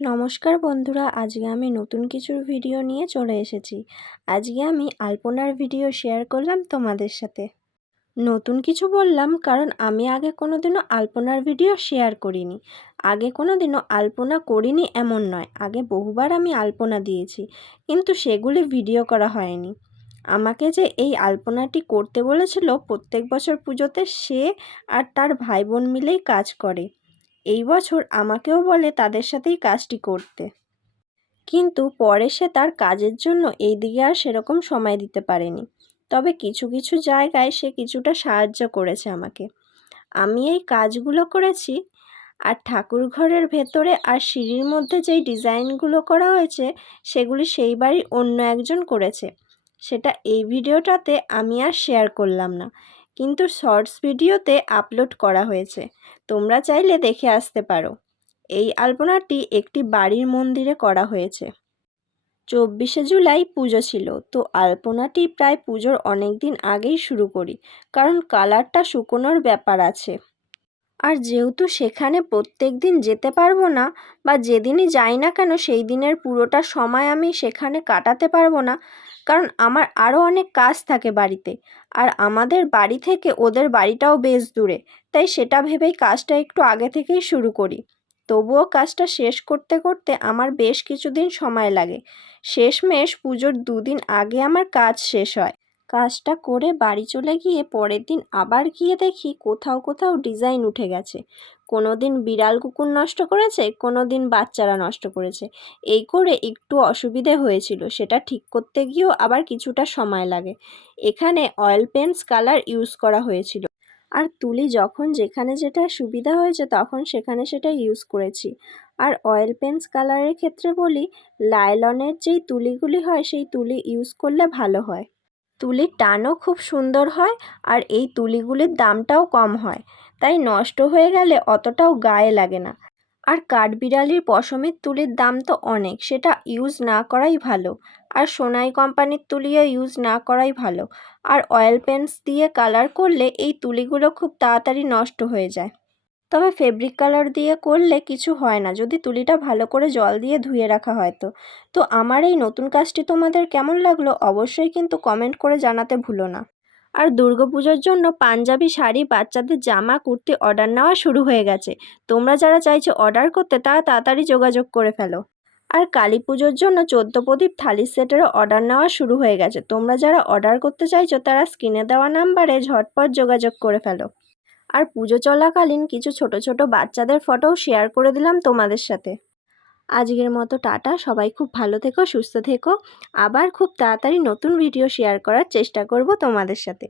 নমস্কার বন্ধুরা, আজকে আমি নতুন কিছুর ভিডিও নিয়ে চলে এসেছি। আজকে আমি আলপনার ভিডিও শেয়ার করলাম তোমাদের সাথে। নতুন কিছু বললাম কারণ আমি আগে কোনোদিনও আলপনার ভিডিও শেয়ার করিনি। আগে কোনোদিনও আলপনা করিনি এমন নয়, আগে বহুবার আমি আলপনা দিয়েছি, কিন্তু সেগুলি ভিডিও করা হয়নি। আমাকে যে এই আলপনাটি করতে বলেছিল প্রত্যেক বছর পুজোতে, সে আর তার ভাই বোন মিলেই কাজ করে। এই বছর আমাকেও বলে তাদের সাথেই কাজটি করতে, কিন্তু পরে সে তার কাজের জন্য এই দিকে আর সেরকম সময় দিতে পারেনি। তবে কিছু কিছু জায়গায় সে কিছুটা সাহায্য করেছে আমাকে। আমি এই কাজগুলো করেছি। আর ঠাকুর ঘরের ভেতরে আর সিঁড়ির মধ্যে যেই ডিজাইনগুলো করা হয়েছে সেগুলি সেই বাড়ির অন্য একজন করেছে। সেটা এই ভিডিওটাতে আমি আর শেয়ার করলাম না, কিন্তু শর্টস ভিডিওতে আপলোড করা হয়েছে, তোমরা চাইলে দেখে আসতে পারো। এই আলপনাটি একটি বাড়ির মন্দিরে করা হয়েছে। 24শে জুলাই পুজো ছিল, তো আলপনাটি প্রায় পুজোর অনেক দিন আগেই শুরু করি, কারণ কালারটা শুকোনোর ব্যাপার আছে। আর যেহেতু সেখানে প্রত্যেক দিন যেতে পারবো না, বা যেদিনই যাই না কেন সেই দিনের পুরোটা সময় আমি সেখানে কাটাতে পারবো না, কারণ আমার আরও অনেক কাজ থাকে বাড়িতে। আর আমাদের বাড়ি থেকে ওদের বাড়িটাও বেশ দূরে, তাই সেটা ভেবেই কাজটা একটু আগে থেকেই শুরু করি। তবুও কাজটা শেষ করতে করতে আমার বেশ কিছুদিন সময় লাগে। শেষমেশ পুজোর 2 দিন আগে আমার কাজ শেষ হয়। কাজটা করে বাড়ি চলে গিয়ে পরের দিন আবার গিয়ে দেখি কোথাও কোথাও ডিজাইন উঠে গেছে। কোনো দিন বিড়াল কুকুর নষ্ট করেছে, কোনো দিন বাচ্চারা নষ্ট করেছে। এই করে একটু অসুবিধে হয়েছিল, সেটা ঠিক করতে গিয়েও আবার কিছুটা সময় লাগে। এখানে অয়েল পেন্টস কালার ইউজ করা হয়েছিল, আর তুলি যখন যেখানে যেটা সুবিধা হয়েছে তখন সেখানে সেটা ইউজ করেছি। আর অয়েল পেন্টস কালারের ক্ষেত্রে বলি, লাইলনের যেই তুলিগুলি হয় সেই তুলি ইউজ করলে ভালো হয়। তুলির টানও খুব সুন্দর হয়, আর এই তুলিগুলির দামটাও কম হয়, তাই নষ্ট হয়ে গেলে অতটাও গায়ে লাগে না। আর কাঠবিড়ালির পশমের তুলির দাম তো অনেক, সেটা ইউজ না করাই ভালো। আর সোনাই কোম্পানির তুলিও ইউজ না করাই ভালো। আর অয়েল পেন্টস দিয়ে কালার করলে এই তুলিগুলো খুব তাড়াতাড়ি নষ্ট হয়ে যায়। তবে ফেব্রিক কালার দিয়ে করলে কিছু হয় না, যদি তুলিটা ভালো করে জল দিয়ে ধুয়ে রাখা হয় তো। তো আমার এই নতুন কাজটি তোমাদের কেমন লাগলো অবশ্যই কিন্তু কমেন্ট করে জানাতে ভুলো না। আর দুর্গাপুজোর জন্য পাঞ্জাবি শাড়ি, বাচ্চাদের জামা, কুর্তি অর্ডার নেওয়া শুরু হয়ে গেছে। তোমরা যারা চাইছো অর্ডার করতে তারা তাড়াতাড়ি যোগাযোগ করে ফেলো। আর কালী পুজোর জন্য 14 প্রদীপ থালির সেটেরও অর্ডার নেওয়া শুরু হয়ে গেছে। তোমরা যারা অর্ডার করতে চাইছো তারা স্ক্রিনে দেওয়া নাম্বারে ঝটপট যোগাযোগ করে ফেলো। আর পুজো চলাকালীন কিছু ছোট ছোট বাচ্চাদের ফটোও শেয়ার করে দিলাম তোমাদের সাথে। আজকের মতো টাটা, সবাই খুব ভালো থেকো, সুস্থ থেকো। আবার খুব তাড়াতাড়ি নতুন ভিডিও শেয়ার করার চেষ্টা করব তোমাদের সাথে।